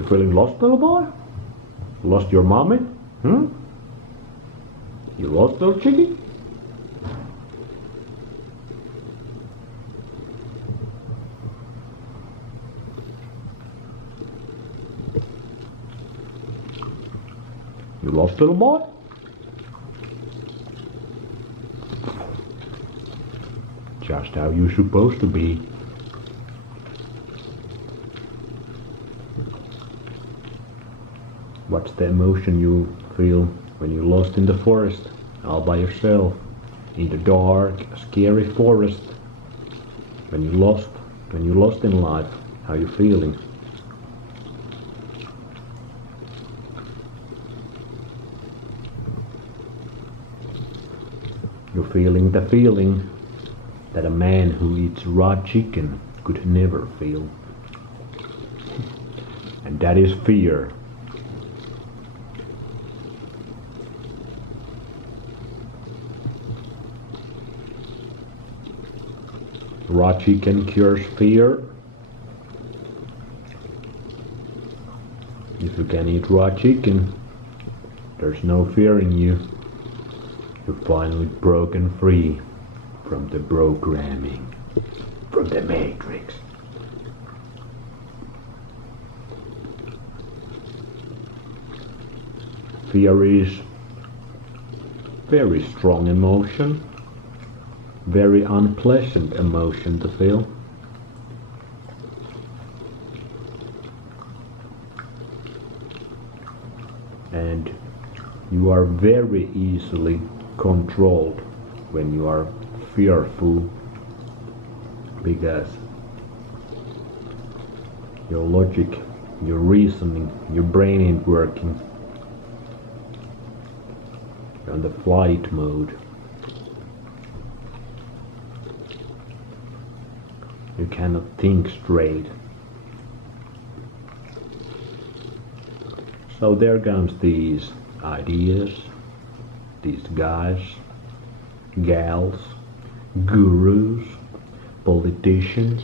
You feeling lost, little boy? Lost your mommy? Hmm? You lost, little chickie? You lost, little boy? Just how you're supposed to be. What's the emotion you feel when you're lost in the forest, all by yourself, in the dark, scary forest? When you're lost in life, how you feeling? You're feeling the feeling that a man who eats raw chicken could never feel. And that is fear. Raw chicken cures fear. If you can eat raw chicken, there's no fear in you. You're finally broken free from the programming, from the matrix. Fear is very strong emotion, very unpleasant emotion to feel. And you are very easily controlled when you are fearful, because your logic, your reasoning, your brain ain't working. You're on the flight mode. You cannot think straight. So there comes these ideas, these guys, gals, gurus, politicians,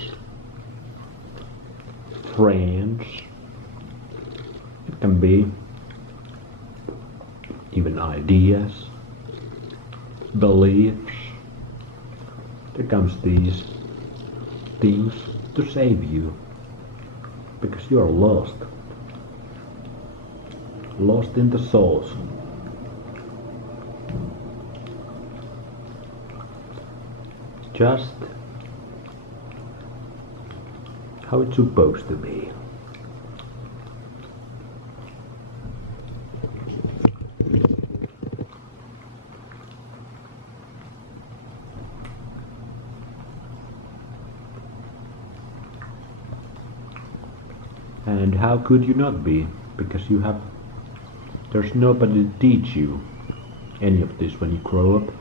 friends. It can be even ideas, beliefs. There comes these things to save you, because you are lost in the sauce. Just how it's supposed to be. And how could you not be? Because there's nobody to teach you any of this when you grow up.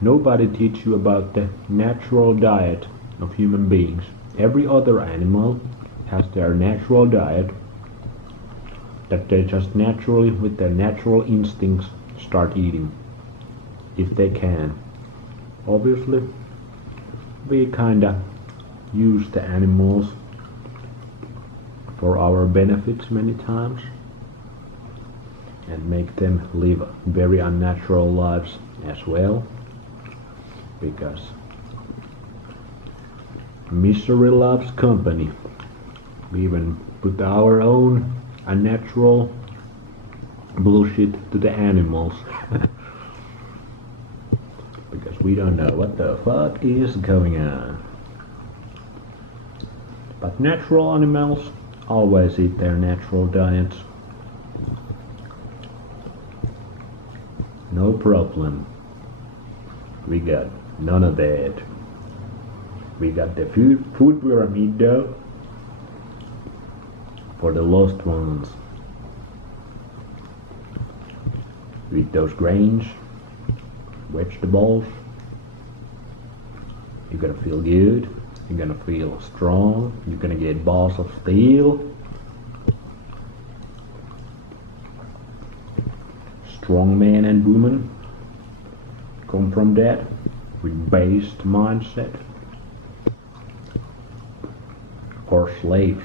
Nobody teach you about the natural diet of human beings. Every other animal has their natural diet that they just naturally, with their natural instincts, start eating, if they can. Obviously, we kinda use the animals for our benefits many times and make them live very unnatural lives as well, because misery loves company. We even put our own unnatural bullshit to the animals because we don't know what the fuck is going on. But natural animals always eat their natural diets. No problem. We got none of that. We got the food pyramid though, for the lost ones. You eat those grains, vegetables. You're gonna feel good. You're gonna feel strong. You're gonna get balls of steel. Strong man and woman come from that with based mindset. Or slaves.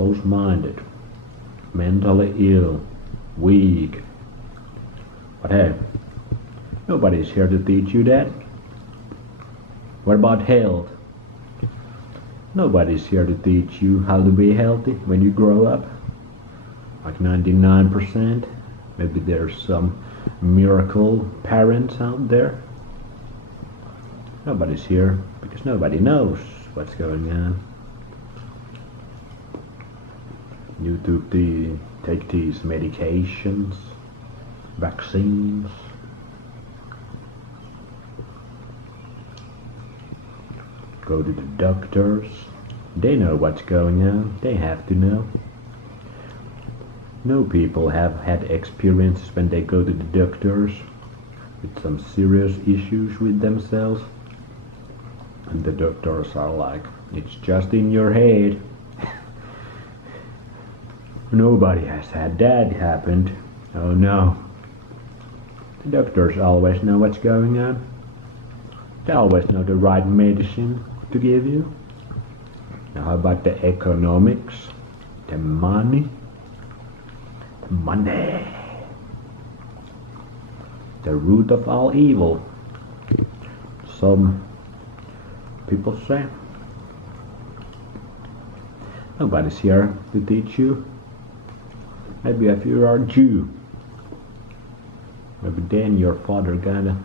close-minded, mentally ill, weak. But hey, nobody's here to teach you that. What about health? Nobody's here to teach you how to be healthy when you grow up. Like 99%. Maybe there's some miracle parents out there. Nobody's here because nobody knows what's going on. You take these medications, vaccines. Go to the doctors. They know what's going on. They have to know. No people have had experiences when they go to the doctors with some serious issues with themselves. And the doctors are like, it's just in your head. Nobody has had that happen. Oh no. The doctors always know what's going on. They always know the right medicine to give you. Now how about the economics? The money? The money. The root of all evil. Some people say. Nobody's here to teach you. Maybe if you are a Jew. Maybe then your father kinda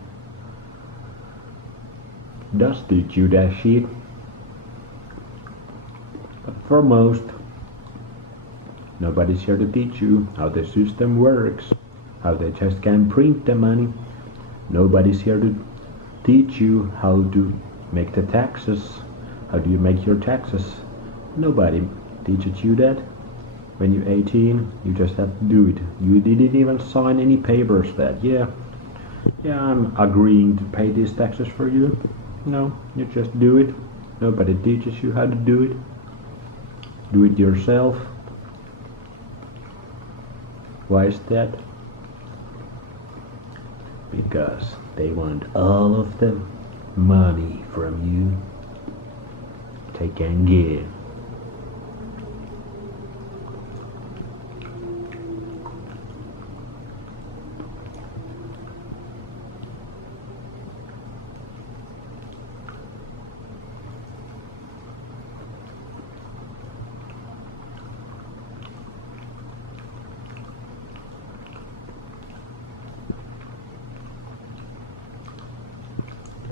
does teach you that shit. But for most, nobody's here to teach you how the system works, how they just can print the money. Nobody's here to teach you how to make the taxes. How do you make your taxes? Nobody teaches you that. When you're 18, you just have to do it. You didn't even sign any papers that, yeah, I'm agreeing to pay these taxes for you. No, you just do it. Nobody teaches you how to do it. Do it yourself. Why is that? Because they want all of the money from you. Take and give.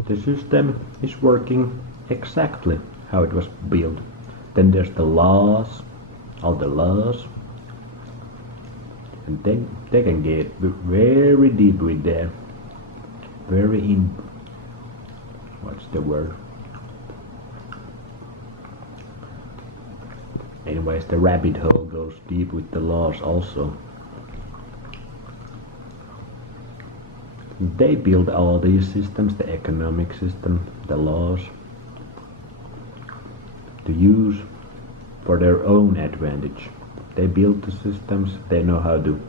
The system is working exactly how it was built. Then there's the laws, all the laws, and then they can get very deep with that. Very in, what's the word? Anyways, the rabbit hole goes deep with the laws also. They build all these systems, the economic system, the laws, to use for their own advantage. They build the systems, they know how to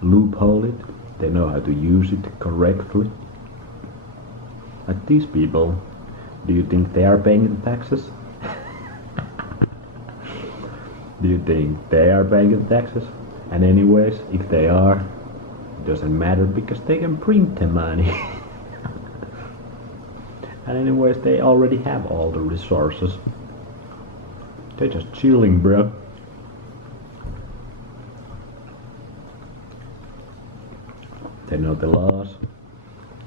loophole it, they know how to use it correctly. Like these people, do you think they are paying the taxes? Do you think they are paying the taxes? And anyways, if they are, doesn't matter because they can print the money. And anyways, they already have all the resources. They're just chilling, bro. They know the laws.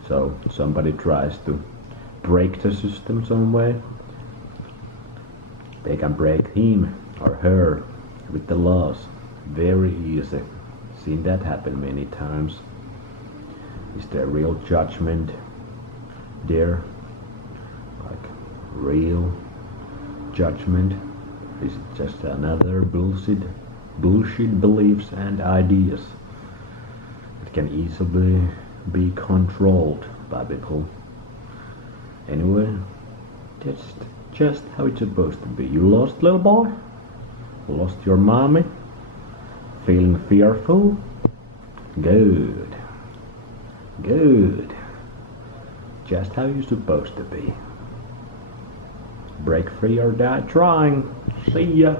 So somebody tries to break the system some way, they can break him or her with the laws. Very easy. Seen that happen many times. Is there real judgment there? Like real judgment? Is it just another bullshit beliefs and ideas that can easily be controlled by people? Anyway, that's just how it's supposed to be. You lost, little boy? Lost your mommy? Feeling fearful? Good. Good. Just how you're supposed to be. Break free or die trying. See ya.